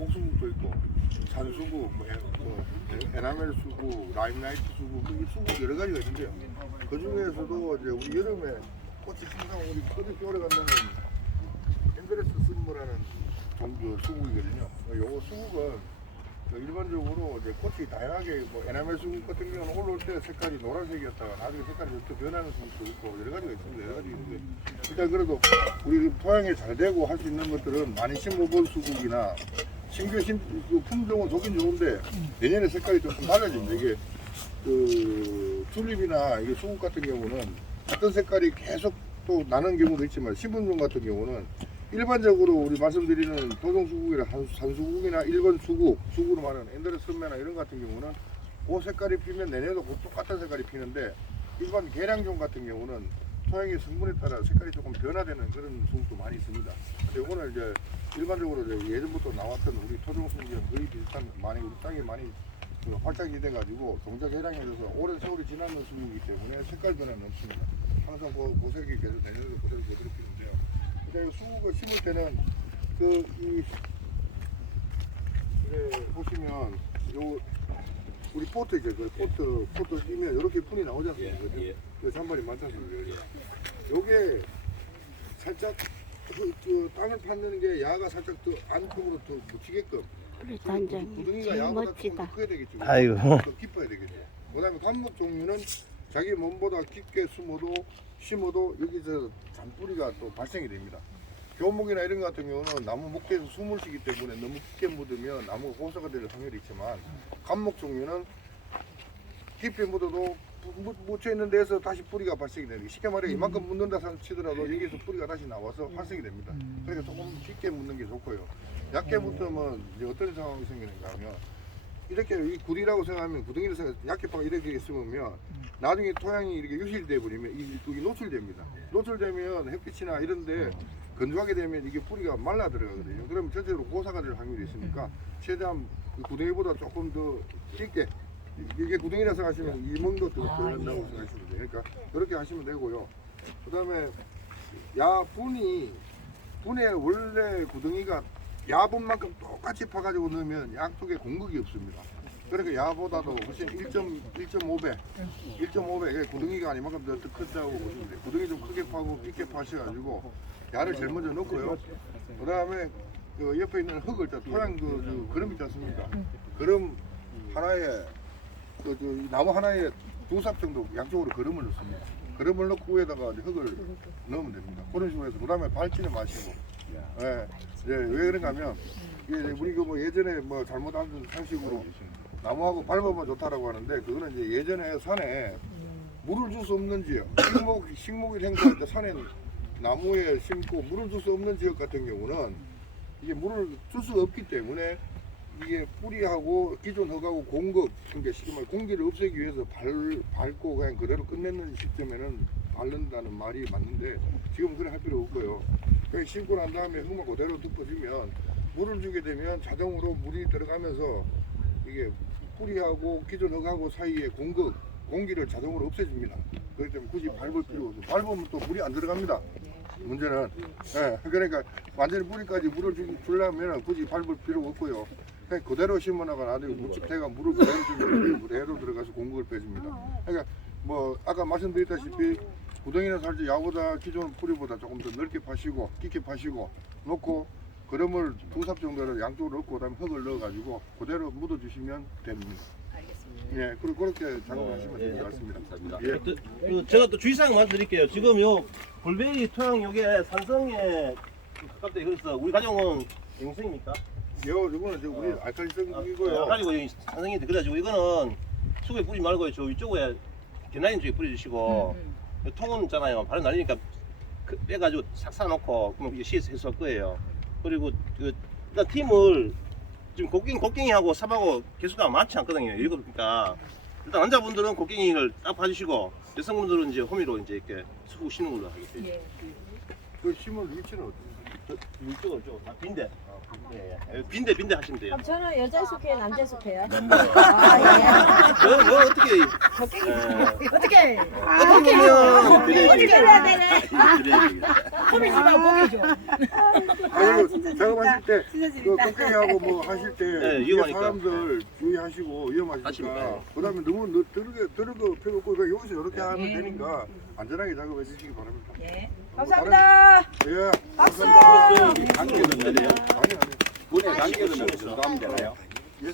목수국도 있고 산수국, 에나멜 수국, 라임라이트 수국, 이 수국 여러 가지가 있는데요. 그 중에서도 이제 우리 여름에 꽃이 항상 우리 끝없이 오래 간다는 엔드레스 스모라는 종류 수국이거든요. 요거 수국은 일반적으로 이제 꽃이 다양하게 에나멜 수국 같은 경우는 올라올 때 색깔이 노란색이었다가 나중에 색깔이 또 변하는 수국도 있고 여러 가지가 있습니다. 여러 가지 있는데 일단 그래도 우리 토양에 잘 되고 할 수 있는 것들은 많이 심어본 수국이나 신규 그 품종은 좋긴 좋은데 내년에 색깔이 조금 달라집니다. 이게 그 튤립이나 이게 수국 같은 경우는 같은 색깔이 계속 또 나는 경우도 있지만 신분종 같은 경우는 일반적으로 우리 말씀드리는 도종수국이나 산수국이나 일본 수국으로 말하는 엔드레스 선매나 이런 같은 경우는 그 색깔이 피면 내년에도 그 똑같은 색깔이 피는데 일반 계량종 같은 경우는 토양의 성분에 따라 색깔이 조금 변화되는 그런 수국도 많이 있습니다. 이거는 이제 일반적으로 이제 예전부터 나왔던 우리 토종수국이랑 거의 비슷한 많이 우리 땅에 많이 그 활착이 돼가지고 동작 계량에 대해서 오랜 세월이 지나는 수국이기 때문에 색깔 변화는 없습니다. 항상 그 색이 계속 내년에도 그대로 피는데요. 수국을 심을 때는 보시면 요 우리 포트 이제 그 포트 끼면 이렇게 풀이 나오지 않습니까? 그 잔발이 많다는 거예요. 요게 살짝 그 땅을 파는 게 야가 살짝 더 안쪽으로 더 묻히게끔. 우리 단장님 구덩이가 제일 야보다 조금 멋지다. 더 커야 되겠죠. 아이고. 더 깊어야 되겠죠. 그다음에 감목 종류는 자기 몸보다 깊게 심어도 여기서 잔뿌리가 또 발생이 됩니다. 교목이나 이런 것 같은 경우는 나무 목대에서 숨을 쉬기 때문에 너무 깊게 묻으면 나무가 호사가 될 확률이 있지만 감목 종류는 깊이 묻어도 묻혀있는 데에서 다시 뿌리가 발생이 되는 게 쉽게 말해 이만큼 묻는다 치더라도 여기서 뿌리가 다시 나와서 발생이 됩니다. 그러니까 조금 깊게 묻는 게 좋고요. 얇게 묻으면 이제 어떤 상황이 생기는가 하면 이렇게 이 구리라고 생각하면 구덩이를 얇게 파고 이렇게 심으면 나중에 토양이 이렇게 유실돼 버리면 이게 노출됩니다. 노출되면 햇빛이나 이런데 건조하게 되면 이게 뿌리가 말라 들어가거든요. 그러면 전체적으로 고사가 될 확률이 있으니까 최대한 그 구덩이보다 조금 더 깊게 이게 구덩이라 생각하시면 이멍도 더 들어간다고 생각하시면 돼요. 그러니까 그렇게 하시면 되고요. 그 다음에 분에 원래 구덩이가 야분만큼 똑같이 파가지고 넣으면 양쪽에 공극이 없습니다. 그러니까 야보다도 훨씬 1.5배 구덩이가 이만큼 더 크다고 보시면 돼요. 구덩이 좀 크게 파고 깊게 파셔가지고 야를 제일 먼저 넣고요. 그 다음에 그 옆에 있는 흙을 토양 그름 있지 않습니까? 그름 하나에 나무 하나에 2삽 정도 양쪽으로 그름을 넣습니다. 그름을 넣고 위에다가 흙을 넣으면 됩니다. 그런 식으로 해서 그 다음에 밟지는 마시고. 왜 그런가 하면 우리 예전에 잘못 알던 상식으로 나무하고 밟으면 좋다라고 하는데 그거는 이제 예전에 산에 물을 줄 수 없는 지역 식목일 행사할 때 산에 나무에 심고 물을 줄 수 없는 지역 같은 경우는 이게 물을 줄 수 없기 때문에 이게 뿌리하고 기존 흙하고 공급, 그러니까 쉽게 말해 공기를 없애기 위해서 밟고 그냥 그대로 끝내는 시점에는 바른다는 말이 맞는데 지금 그래 할 필요 없고요. 그냥 심고 난 다음에 흙만 그대로 덮어주면 물을 주게 되면 자동으로 물이 들어가면서 이게 뿌리하고 기존 흙하고 사이에 공기를 자동으로 없애줍니다. 그렇기 때문에 굳이 밟을 필요 없어요. 밟으면 또 물이 안 들어갑니다. 문제는 그러니까 완전히 뿌리까지 물을 주려면 굳이 밟을 필요가 없고요. 그냥 그대로 심어나가 나중에 무집대가 물을 그대로 주면 그대로 들어가서 공급을 빼줍니다. 그러니까 아까 말씀드렸다시피 구덩이나 살지 야보다 기존 뿌리보다 조금 더 넓게 파시고 깊게 파시고 놓고 그름을 2삽 정도를 양쪽으로 넣고 그다음에 흙을 넣어가지고 그대로 묻어주시면 됩니다. 예, 그렇게 작업하시면 될 것 같습니다. 예. 제가 또 주의사항 말씀드릴게요. 지금 요 볼베리 토양 요게 산성에 가깝대. 그래서 우리 가정은 영성입니까? 이거는 이제 우리 알칼리성이고요. 가지고 산성인데 그래가지고 이거는 수구에 뿌리지 말고 저 위쪽에 개나린 쪽에 뿌려주시고 통은 있잖아요. 바로 날리니까 빼가지고 싹 쌓아놓고 그러면 이게 시에서 해소할 거예요. 그리고 일단 팀을 지금 곡괭이하고 삽하고 개수가 많지 않거든요. 그러니까 일단 남자분들은 곡괭이를 딱 봐주시고 여성분들은 이제 호미로 이제 이렇게 수구 심는 걸로 하겠습니다. 그 심을 위치는 어떻게? 이쪽은 다 빈대. 빈대 하시면 돼요. 그럼 저는 여자 속해요, 남자 속해요? 뭐 어떻게 어떻게? 어떻게 보면 어떻게 해야 되네? 그래야 되겠다. 고기지만 고기죠. 아니 작업하실 때 진짜 그 재밌다. 꺾기하고 뭐 하실 때 네, 뒤에 위험하니까. 사람들 주의하시고 위험하시니까 맞습니다. 그다음에 너무 들고 펴고 여기서 이렇게 하면 되니까 안전하게 작업해 주시기 바랍니다. 예. 감사합니다. 예. 박수! 감사합니다. 감기는 돼요? 아니. 물에 감기는 수감되나요? 예.